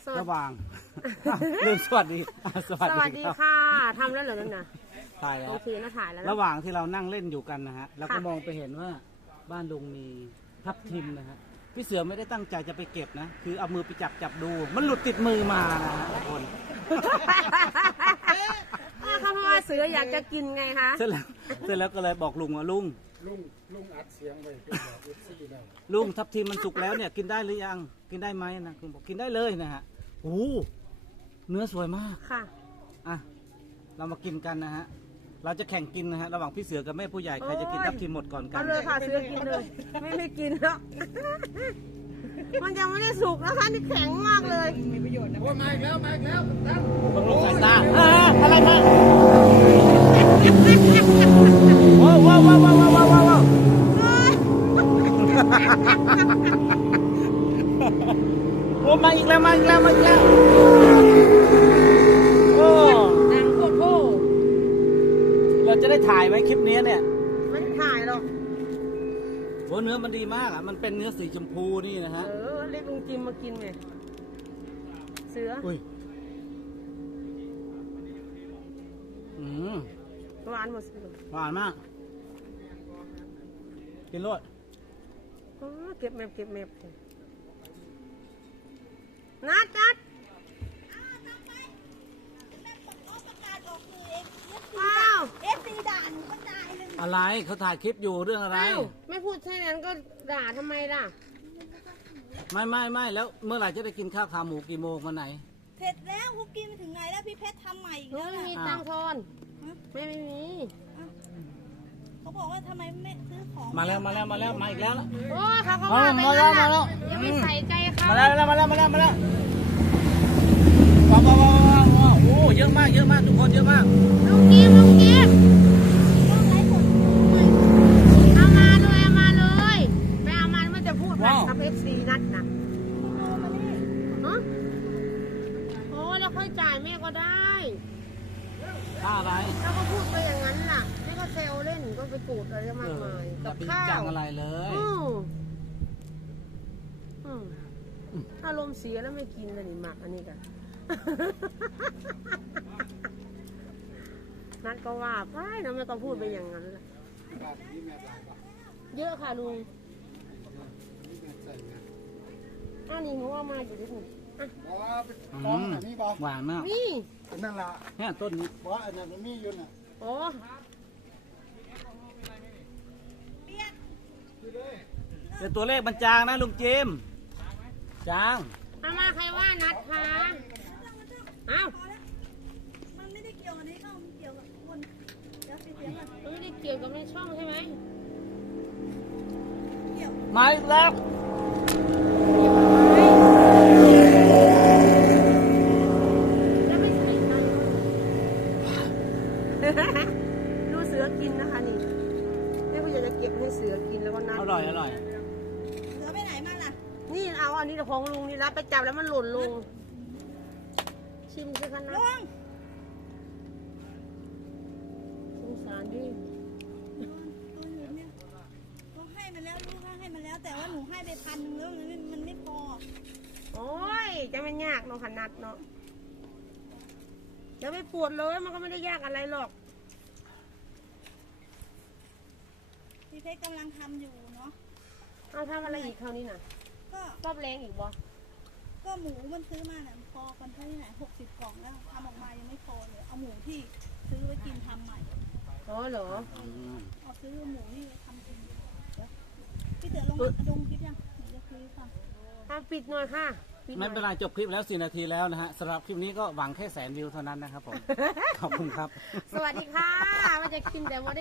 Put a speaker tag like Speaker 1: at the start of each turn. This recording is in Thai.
Speaker 1: ระหว่างเรื่องสวัสดีสวัส
Speaker 2: สวัส
Speaker 1: ดี
Speaker 2: ดี
Speaker 1: ครับ
Speaker 2: ค่ะทำแล้วเหรอนั่นน่ะ
Speaker 1: ถ่ายแล้
Speaker 2: โอ
Speaker 1: ว
Speaker 2: เคนะถ่ายแล้วนะ
Speaker 1: ระหว่างที่เรานั่งเล่นอยู่กันนะฮะเราก็
Speaker 2: ค่ะ
Speaker 1: มองไปเห็นว่าบ้านลุงมีทับทิมนะฮะพี่เสือไม่ได้ตั้งใจจะไปเก็บนะคือเอามือไปจับดู มันหลุดติดมือมานะฮะทุกคน
Speaker 2: เขาเพราะว่าเสืออยากจะกินไงคะ
Speaker 1: เสร็จแล้วก็เลยบอกลุงว่าลุง
Speaker 3: อัดเสียงไปเป็นแบบเอฟซีแล้ว
Speaker 1: ลุงทับทิมมันสุกแล้วเนี่ยกินได้หรือยังกินได้ไหมนะคุณบอกกินได้เลยนะฮะโอ้เนื้อสวยมาก
Speaker 2: ค่ะ
Speaker 1: อ่ะเรามากินกันนะฮะเราจะแข่งกินนะฮะระหว่างพี่เสือกับแม่ผู้ใหญ่ใครจะกินทับทิมหมดก่อนกั
Speaker 2: เอา
Speaker 1: น
Speaker 2: เลยค่ะเสือกินเลย ไม่กินแล้ว มันยังไม่ได้สุกนะคะนี่แข็งมากเลย
Speaker 3: โอ้มาอีกแล้วตั้ง
Speaker 1: บำรุงสายตาอะไรมาว้าวว้าวว้าวว้าวว้าวว้าวโอ้มาอีกแล้วโอ้
Speaker 2: ดังโคตรโค
Speaker 1: เราจะได้ถ่ายไหมคลิปนี้เนี่ย
Speaker 2: ไม่ได้ถ่ายหรอก
Speaker 1: โอ้เนื้อมันดีมากอ่ะมันเป็นเนื้อสีชมพูนี่นะฮะ
Speaker 2: เรียกลุงจิมมากินไงเสือ
Speaker 1: อุ้ย
Speaker 2: หวานหมดเสือ
Speaker 1: หวานมากกินรส
Speaker 2: เก็บแมบนัด อ้าว
Speaker 4: เอฟซีด่าหนูก็ตายเลย
Speaker 1: อะไรเขาถ่ายคลิปอยู่เรื่องอะไร
Speaker 2: อ้าวไม่พูดแค่นั้นก็ด่าทำไมล่ะ
Speaker 1: ไม่แล้วเมื่อไหร่จะได้กินข้าวขาหมูกี่โมงวันไหน
Speaker 4: เผ็ดแล้วคุกกี้มาถึงไหนแล้วพี่เพชรทำใหม่อีก
Speaker 2: หนู
Speaker 4: แล้ว
Speaker 2: ไม่
Speaker 4: น่ะ
Speaker 2: มีตังค์ทอนไม่มี
Speaker 4: เขาบอกว่าทำไมไม่ซื้อของ
Speaker 1: มาแล้วมาอีกแล้ว
Speaker 2: โอ้เขาก็ว่าไปงั้นน่ะอย่าไปใส่ใจเขา
Speaker 1: มาแล้วว้าวโอ้เยอะมากทุกคนเยอะมาก
Speaker 2: ลุงกิม
Speaker 4: ต้องไลฟ์สดใหม่
Speaker 2: เอามาเลยไม่เอามันมันจะพูดแบบกับเอฟซีนัดนะ
Speaker 4: เอามาดิ
Speaker 2: ฮะโอ้แล้วค่อยจ่ายแม่ก็ได้
Speaker 1: ข้าวอะไร
Speaker 2: แล้วก็พูดไปอย่างนั้นล่ะแม่ก็เซลเล่นก็ไปกูดอะไรมากมาย
Speaker 1: อย่า
Speaker 2: กับ
Speaker 1: ไป
Speaker 2: ข้า
Speaker 1: จั
Speaker 2: ว
Speaker 1: งอะไรเลย
Speaker 2: อารมณ์เสียแล้วไม่กินเลยนี่หมักอันนี้กัน นัดก็ว่าไปนะไม่ต้องพูดไปอย่างนั้นล่ะ
Speaker 3: บ้านนี้แม่หลายบ้าน
Speaker 2: เยอะค่ะลุง
Speaker 3: นี่แม่ใส่เนี่ย
Speaker 2: อันนี้หนูเอามาอยู่ที่นี่
Speaker 3: อ๋อเป็นกองอันนี้บ่
Speaker 1: หวานมาก
Speaker 2: นี่
Speaker 3: อันนั่นล่ะ
Speaker 1: เนี่ยต้นนี้
Speaker 3: บ่อันนั้นมันมีอยู่น่ะ
Speaker 2: โอ้
Speaker 1: แต่ตัวเลขมันจางนะลุงจิมจาง
Speaker 2: เอามาใครว่านัดคะเอ้า
Speaker 4: มันไม่ได้เกี่ยวกับนี้เขามันเกี่ยวกับคนเดี๋ยวเสียงก่อน
Speaker 2: มันไม่ได้เกี่ยวกับในช่องใช่ไหม
Speaker 4: เกี่ยว
Speaker 1: มาอีกแล้ว
Speaker 2: แล้วไม่ใส่ใจดูเสือกินนะคะนี่แม่ก็อยากจะเก็บให้เสือกินแล้วก็นัด
Speaker 1: อร่อย
Speaker 4: เหลือไปไหนมาล่ะ
Speaker 2: นี่เอาอันนี้ของลุงนี่รับไปจับแล้วมันหล่นลง ชิมสิคะนะ
Speaker 4: ลุง
Speaker 2: สงสารดิ
Speaker 4: ตัวหนูเนี่ยก็ให้มาแล้วลูกให้มาแล้ว แต่ว่าหนูให้ไป1,000แล้วมันไม่พอ
Speaker 2: โอ้ยจะไม่ยากเนาะขนาดเนาะจะไม่ปวดเลยมันก็ไม่ได้ยากอะไรหรอก
Speaker 4: พี่เพชรกำลังทำอยู่เนาะ
Speaker 2: เอาทำอะไรอีกคราวนี้น่ะ
Speaker 4: ก็
Speaker 2: รอบแรงอีกบ่
Speaker 4: ก็หมูมันซื้อมาเนี่ยพอกันเท่าที่ไหน60 กล่องแล้วทำออกมายังไม่พอเลยเอาหมูที่ซื้อไว้กินทำใหม่
Speaker 2: อ๋อเหรอ
Speaker 4: เอาซื้อหมูนี่ไปทำกินเดี๋ยวพี่เต๋อลงมาดงคลิปยังหนูจะคุยฟัง
Speaker 2: เอาปิดหน่อยค่ะปิดห
Speaker 1: ไม่
Speaker 2: อย
Speaker 1: เป็นไรจบคลิปแล้ว4 นาทีแล้วนะฮะสำหรับคลิปนี้ก็หวังแค่100,000 วิวเท่านั้นนะครับผม ขอบคุณครับ
Speaker 2: สวัสดีค่ะว่าจะกินแต่ว่าได้